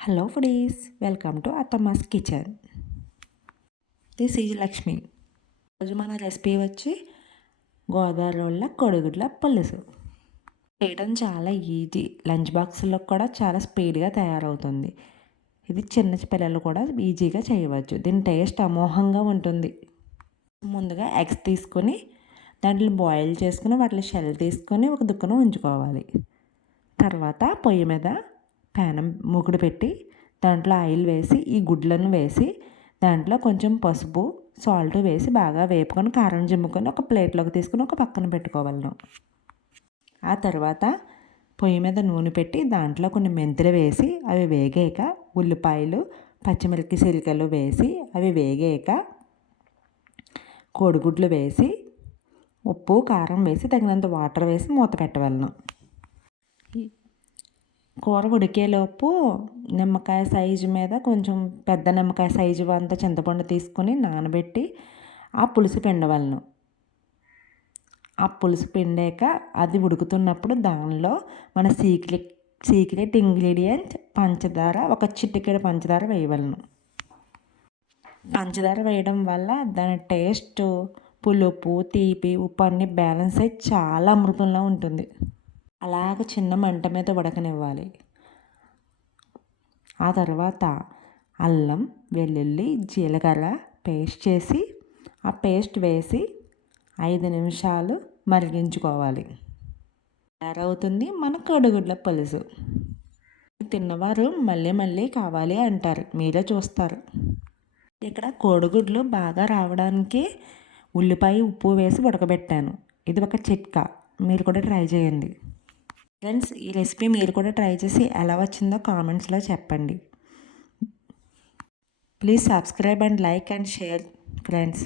Hello foodies welcome to Attamma's kitchen this is Lakshmi రోజు మన recipe వచ్చి గోదావరి రోడ్ల కొడుగుడ్ల పులుసు. చేయడం చాలా ఈజీ లంచ్ బాక్స్లో కూడా చాలా స్పీడ్గా తయారవుతుంది. ఇది చిన్న పిల్లలు కూడా ఈజీగా చేయవచ్చు. దీని టేస్ట్ అమోఘంగా ఉంటుంది. ముందుగా ఎగ్స్ తీసుకొని దాంట్లో బాయిల్ చేసుకుని వాటిని షెల్ తీసుకొని ఒక దుక్కన ఉంచుకోవాలి. తర్వాత పొయ్యి మీద ప్యానం మూకుడు పెట్టి దాంట్లో ఆయిల్ వేసి ఈ గుడ్లను వేసి దాంట్లో కొంచెం పసుపు సాల్ట్ వేసి బాగా వేపుకొని కారం జిమ్ముకొని ఒక ప్లేట్లోకి తీసుకుని ఒక పక్కన పెట్టుకోవాలను ఆ తర్వాత పొయ్యి మీద నూనె పెట్టి దాంట్లో కొన్ని మెంతులు వేసి అవి వేగాక ఉల్లిపాయలు పచ్చిమిరపకి సిలికలు వేసి అవి వేగాక కోడిగుడ్లు వేసి ఉప్పు కారం వేసి తగినంత వాటర్ వేసి మూత పెట్టవలను. కూర ఉడికేలోపు నిమ్మకాయ సైజు మీద కొంచెం పెద్ద నిమ్మకాయ సైజు అంత చింతపండు తీసుకొని నానబెట్టి ఆ పులుసు పిండవలను. ఆ పులుసు పిండాక అది ఉడుకుతున్నప్పుడు దానిలో మన సీక్రెట్ సీక్రెట్ ఇంగ్రీడియంట్ పంచదార ఒక చిటికెడు పంచదార వేయవలను. పంచదార వేయడం వల్ల దాని టేస్ట్ పులుపు తీపి ఉప్పు అన్ని బ్యాలెన్స్ అయ్యి చాలా అమృతంలో ఉంటుంది. అలాగ చిన్న మంట మీద ఉడకనివ్వాలి ఆ తర్వాత అల్లం వెల్లుల్లి జీలకర్ర పేస్ట్ చేసి ఆ పేస్ట్ వేసి ఐదు నిమిషాలు మరిగించుకోవాలి. తయారవుతుంది మన కోడిగుడ్ల పులుసు. తిన్నవారు మళ్ళీ మళ్ళీ కావాలి అంటారు. మీరే చూస్తారు. ఇక్కడ కోడిగుడ్లు బాగా రావడానికి ఉల్లిపాయ ఉప్పు వేసి ఉడకబెట్టాను. ఇది ఒక చిట్కా. మీరు కూడా ట్రై చేయండి. ఫ్రెండ్స్ ఈ రెసిపీ మీరు కూడా ట్రై చేసి ఎలా వచ్చిందో కామెంట్స్లో చెప్పండి. Please subscribe and like and share friends